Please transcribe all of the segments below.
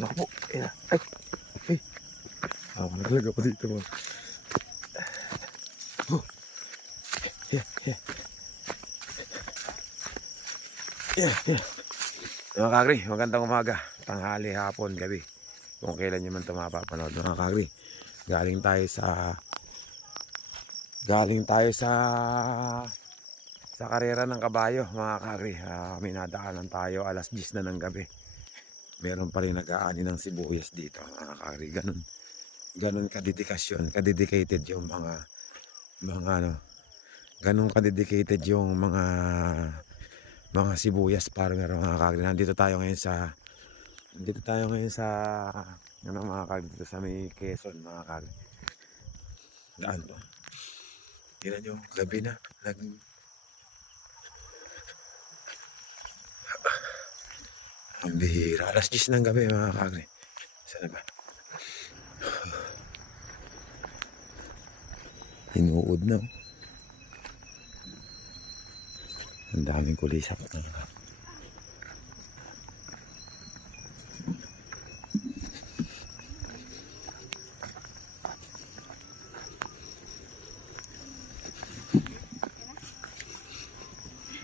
Naku po. Ayan. Ay. Ay. Naglag ako dito mo. Yeah, yeah. Yeah, yeah. Mga kagri, magandang umaga. Tanghali, hapon, gabi. Kung kailan nyo man ito mapapanood. Mga kagri, galing tayo sa karera ng kabayo. Mga kagri, may nadaanan tayo alas 10 na ng gabi. Meron pa rin nag-aani ng sibuyas dito. Mga kagri, ganun kadedikasyon, kadedicated yung mga ganun kadedicated yung mga sibuyas farmer. Mga kagri, nandito tayo ngayon sa mga kagri, dito sa may Quezon. Mga kagri, daan to, tingnan nyo, gabi na, ang bihira, alas 10 ng gabi. Mga kagri, sana ba inuud na. Ang daming kulisap.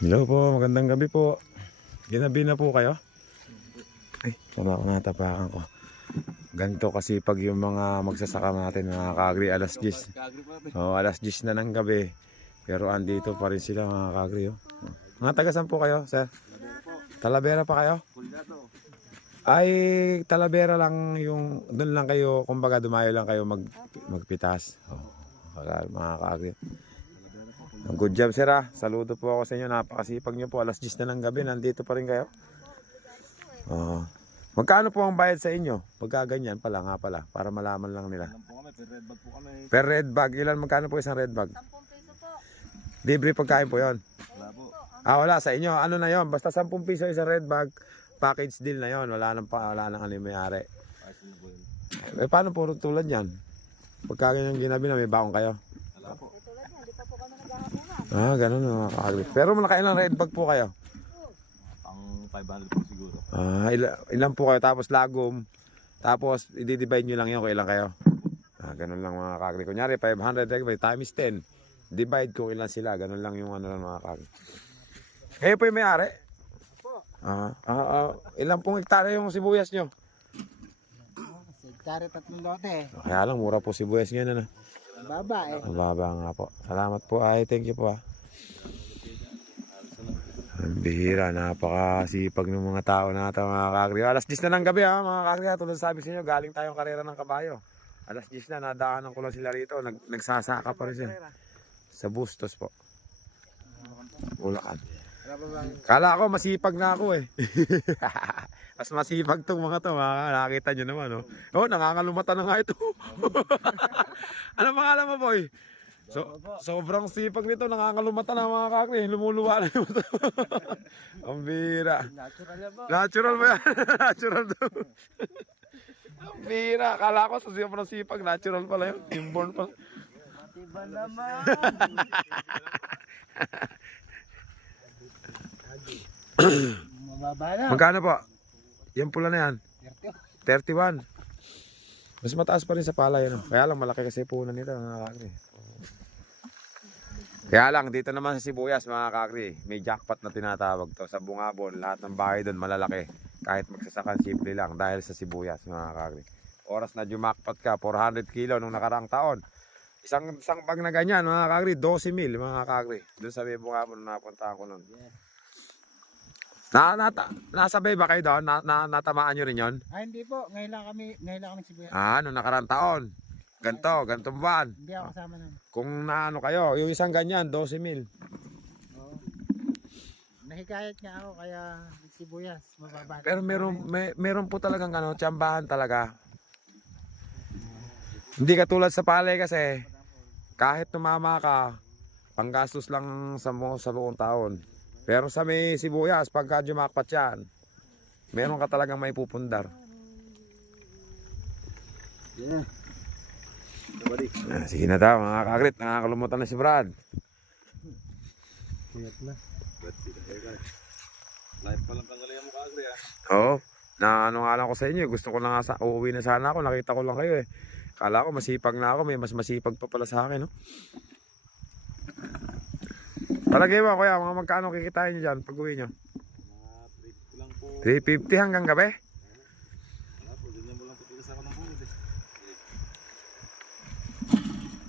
Hello po, magandang gabi po. Ginabi na po kayo? Ay, tama ko, natapakan ko. Ganito kasi pag yung mga magsasaka natin, mga kagri, alas 10. Alas 10 na ng gabi. Pero andito pa rin sila, mga kagri. Mga tagasan po kayo, sir? Talavera pa kayo? Ay, Talavera lang yung, doon lang kayo, kumbaga dumayo lang kayo magpitas. Mga kagri. Good job, sir, ha. Saludo po ako sa inyo. Napakasipag nyo po. Alas 10 na ng gabi, nandito pa rin kayo. Magkano po ang bayad sa inyo? Pagka ganyan pala, nga pala, para malaman lang nila. Per red bag po kami. Per red bag, ilan, magkano po isang red bag? 10 piso po. Libre pagkain po yon. Wala po. Wala sa inyo. Ano na yon? Basta 10 piso isang red bag, package deal na yon. Wala nang ano yung may-ari. Ayos na po yun. Paano po tulad yan? Pagka ganyan ginabi na, may baong kayo? Wala po. Tulad yan, di pa po kami naghahapunan. Ganun mga kakagri. Pero nakailang red bag po kayo? Pang 500 po siguro. Ilan po kayo? Tapos lagom. Tapos i-divide nyo lang yun kung ilan kayo. Ganun lang mga kakagri. Kunyari 500 times 10. Divide kung ilan sila. Ganun lang yung ano lang mga kakagri. Kayo po yung may-ari? Ilan pong hektare yung sibuyas nyo? Hektare 3 lote. Kaya lang, mura po sibuyas nyo na. Ang baba eh. Ang baba nga po. Salamat po. Thank you po. Ang bihira, napakasipag ng mga tao natin, mga kakri. Alas 10 na ng gabi, mga kakri. Tulad sabi sa inyo, galing tayong karera ng kabayo. Alas 10 na, nadaanan ko lang sila rito. Nagsasaka pa rin siya. Sa Bustos po. Bulacan. Kala ko masipag na ako eh. Mas masipag tong mga to, nakakita nyo naman. Nangangalumata na nga ito. Ano pangalan mo, boy? Sobrang sipag nito, nangangalumata na mga kakri. Lumuluwa na yung ito. Ang bira. Natural na ba? Natural ba yan? Natural daw. Ang bira. Kala ko sa sobrang sipag, natural pala yun. Inborn pa. Matiba naman. Mababa na. Magkano po? Yan pula na yan. 30. 31. Mas mataas pa rin sa palay. Kaya lang malaki kasi punan nito, mga kakri. Kaya lang dito naman sa sibuyas, mga kakri, may jackpot na tinatawag to. Sa Bungabon, lahat ng bahay doon malalaki. Kahit magsasakan, simple lang dahil sa sibuyas, mga kakri. Oras na jumakpot ka, 400 kilo nung nakarang taon. Isang bag na ganyan, mga kakri, 12,000, mga kakri. Doon sa may Bungabon, napunta ko noon. Nasabay ba kayo doon? Natamaan nyo rin yun? Hindi po. Ngayon lang kami sibuyas. Nung nakarang taon. Gantong buwan. Hindi ako kasama nun. Kung naano kayo, yung isang ganyan, 12,000. Oo. Nahikayat nga ako kaya sibuyas. Mababa. Pero meron po talagang tsambahan talaga. Hindi katulad sa palay kasi, kahit tumama ka, panggastos lang sa buong taon. Pero sa may sibuyas, pagka jumakpat yan, meron ka talagang may pupundar. Yeah. Sige na tayo mga kakrit, nakakalumutan na si Brad. Kuyat na. Live pa lang tanggalin mo kakri, ha. Oo, Na ano nga lang ko sa inyo, gusto ko na nga uuwi na sana ako, nakita ko lang kayo eh. Kala ko masipag na ako, may mas masipag pa pala sa akin, no? Palagay mo, kuya, mga magkano kikitain nyo dyan pag uwi nyo? Mga 3 lang po. 350 hanggang gabi? Wala po, ganyan mo lang po tigas ako ng bukid eh.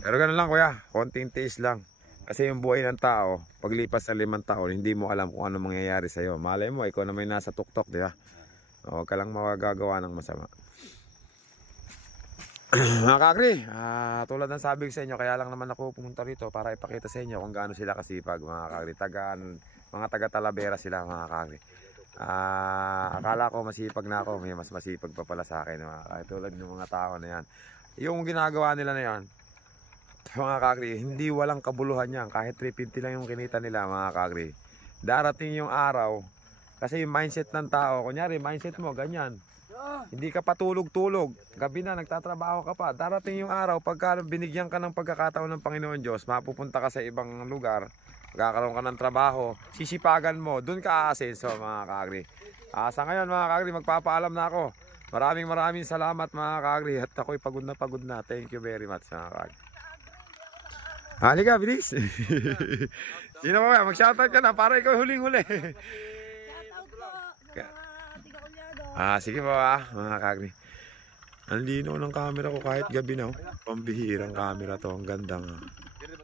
Pero ganun lang kuya, konting tiis lang. Kasi yung buhay ng tao, paglipas ng 5 taon, hindi mo alam kung ano mangyayari sa'yo. Malay mo, ikaw na may nasa tuktok, di ba? Huwag ka lang magagawa ng masama. Mga kakri, tulad ng sabi ko sa inyo, kaya lang naman ako pumunta rito para ipakita sa inyo kung gaano sila kasipag, mga kakri. Mga taga Talavera sila, mga kakri. Akala ko masipag na ako, may mas masipag pa pala sa akin, mga kakri. Tulad ng mga tao na yan. Yung ginagawa nila na yan, mga kakri, hindi walang kabuluhan yan. Kahit 350 lang yung kinita nila, mga kakri. Darating yung araw, kasi yung mindset ng tao, kunyari, mindset mo, ganyan. Hindi ka patulog-tulog. Gabi na, nagtatrabaho ka pa. Darating yung araw, pagka binigyan ka ng pagkakataon ng Panginoon Diyos, mapupunta ka sa ibang lugar, magkakaroon ka ng trabaho, sisipagan mo, dun ka aasenso, mga kakri. Sa ngayon, mga kakri, magpapaalam na ako. Maraming salamat, mga kakri. At ako'y pagod na. Thank you very much, mga kakri. Halika, bilis. Sino ba? Mag-shoutout ka na para ikaw huling-huli. Shoutout po sa mga tiga-ulyado. Sige po mga kakri. Ang linaw ng camera ko kahit gabi na. Pambihirang camera to. Ang ganda nga.